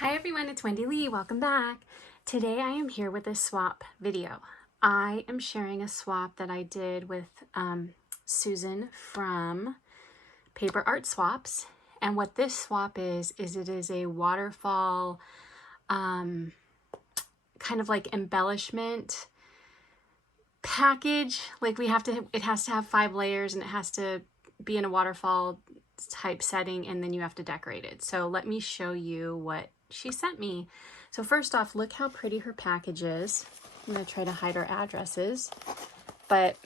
Hi everyone, it's Wendy Lee. Welcome back. Today I am here with a swap video. I am sharing a swap that I did with Susan from Paper Art Swaps. And what this swap is it is a waterfall kind of like embellishment package. Like it has to have 5 layers and it has to be in a waterfall type setting, and then you have to decorate it. So let me show you what she sent me. So first off, look how pretty her package is. I'm going to try to hide her addresses, but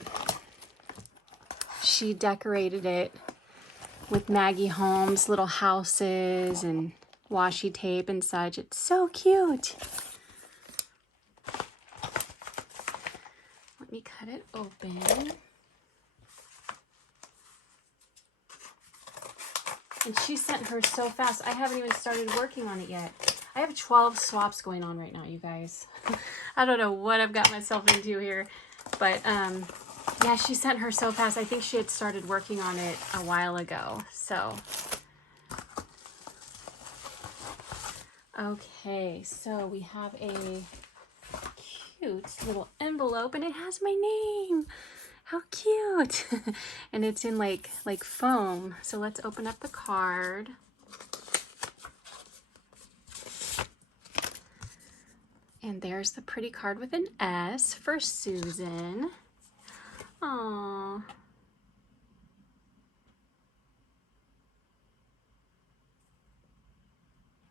she decorated it with Maggie Holmes little houses and washi tape and such. It's so cute. Let me cut it open. And she sent hers so fast. I haven't even started working on it yet. I have 12 swaps going on right now, you guys. I don't know what I've got myself into here. But, yeah, she sent her so fast. I think she had started working on it a while ago. So, okay. So, we have a cute little envelope, and it has my name. How cute. And it's in like foam. So let's open up the card. And there's the pretty card with an S for Susan. Aww.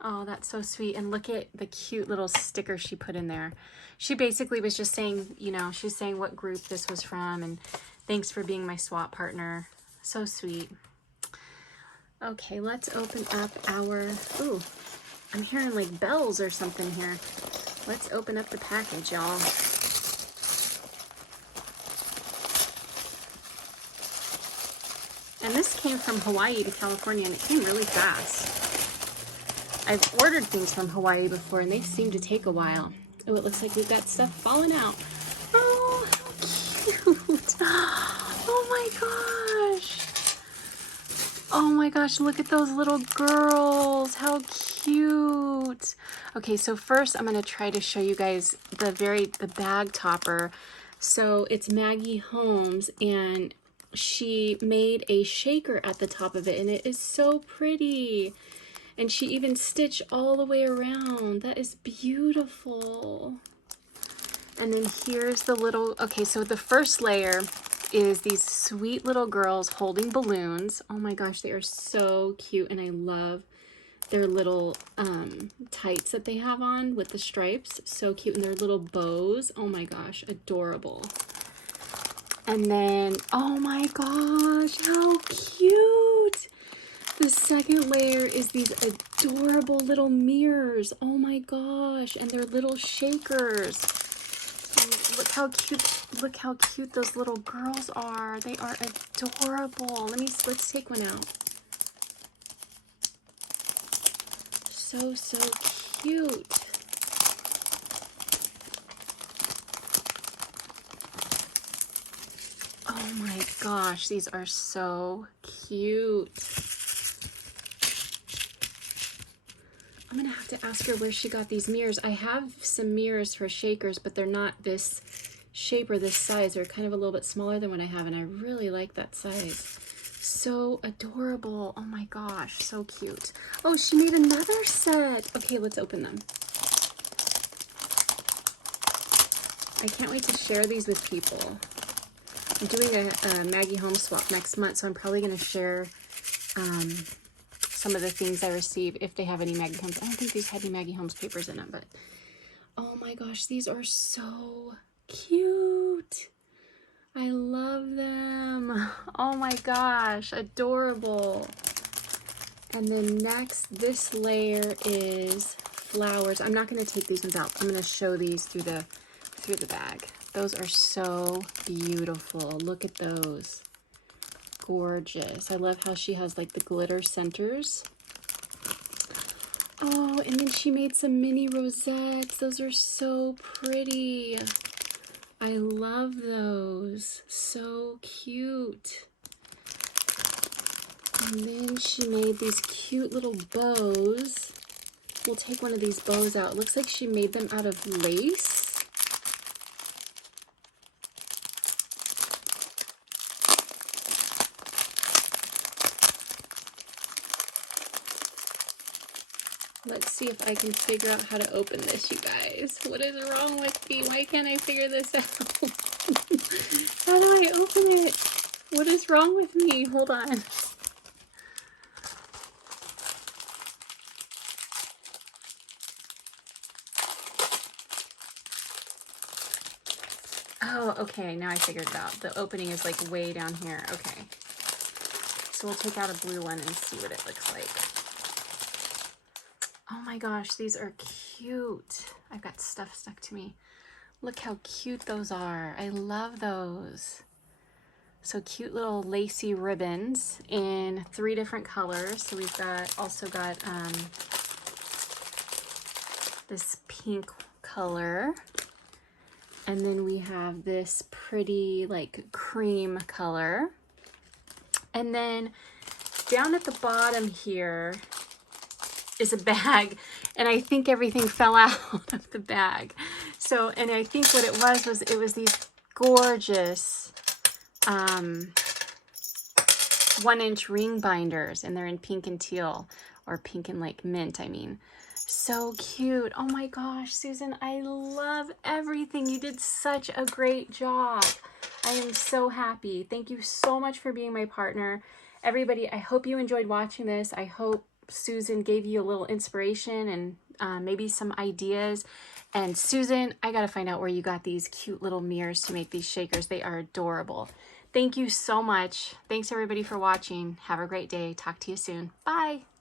Oh, that's so sweet. And look at the cute little sticker she put in there. She basically was just saying, you know, she's saying what group this was from and thanks for being my swap partner. So sweet. Okay, let's open up our, ooh, I'm hearing like bells or something here. Let's open up the package, y'all. And this came from Hawaii to California, and it came really fast. I've ordered things from Hawaii before, and they seem to take a while. Oh, it looks like we've got stuff falling out. Oh, how cute. Oh my gosh. Oh my gosh, look at those little girls. How cute. Okay, so first I'm going to try to show you guys the bag topper. So it's Maggie Holmes, and she made a shaker at the top of it, and it is so pretty. And she even stitched all the way around. That is beautiful. And then here's the little, okay, so the first layer is these sweet little girls holding balloons. Oh my gosh, they are so cute. And I love their little tights that they have on with the stripes. So cute. And their little bows. Oh my gosh, adorable. And then, oh my gosh, how cute. The second layer is these adorable little mirrors. Oh my gosh, and they're little shakers. And look how cute those little girls are. They are adorable. Let's take one out. So cute. Oh my gosh, these are so cute. I'm gonna have to ask her where she got these mirrors. I have some mirrors for shakers, but they're not this shape or this size. They're kind of a little bit smaller than what I have, and I really like that size. So adorable. Oh my gosh, so cute. Oh, she made another set. Okay, let's open them. I can't wait to share these with people. I'm doing a Maggie Holmes swap next month, so I'm probably gonna share some of the things I receive if they have any Maggie Holmes. I don't think these had any Maggie Holmes papers in them, but oh my gosh, these are so cute. I love them. Oh my gosh, adorable. And then next, this layer is flowers. I'm not going to take these ones out. I'm going to show these through the bag. Those are so beautiful. Look at those. Gorgeous. I love how she has like the glitter centers. Oh, and then she made some mini rosettes. Those are so pretty. I love those. So cute. And then she made these cute little bows. we'll take one of these bows out. It looks like she made them out of lace. Let's see if I can figure out how to open this, you guys. What is wrong with me? Why can't I figure this out? How do I open it? What is wrong with me? Hold on. Oh, okay, now I figured it out. The opening is like way down here. Okay. So we'll take out a blue one and see what it looks like. Oh my gosh, these are cute. I've got stuff stuck to me. Look how cute those are. I love those. So cute little lacy ribbons in 3 different colors. So we've also got this pink color. And then we have this pretty like cream color. And then down at the bottom here is a bag, and I think everything fell out of the bag. So, and I think what it was these gorgeous 1-inch ring binders, and they're in pink and teal, or pink and like mint, I mean. So cute. Oh my gosh, Susan, I love everything. You did such a great job. I am so happy. Thank you so much for being my partner. Everybody, I hope you enjoyed watching this. I hope Susan gave you a little inspiration and maybe some ideas. And Susan, I gotta find out where you got these cute little mirrors to make these shakers. They are adorable. Thank you so much. Thanks everybody for watching. Have a great day. Talk to you soon. Bye.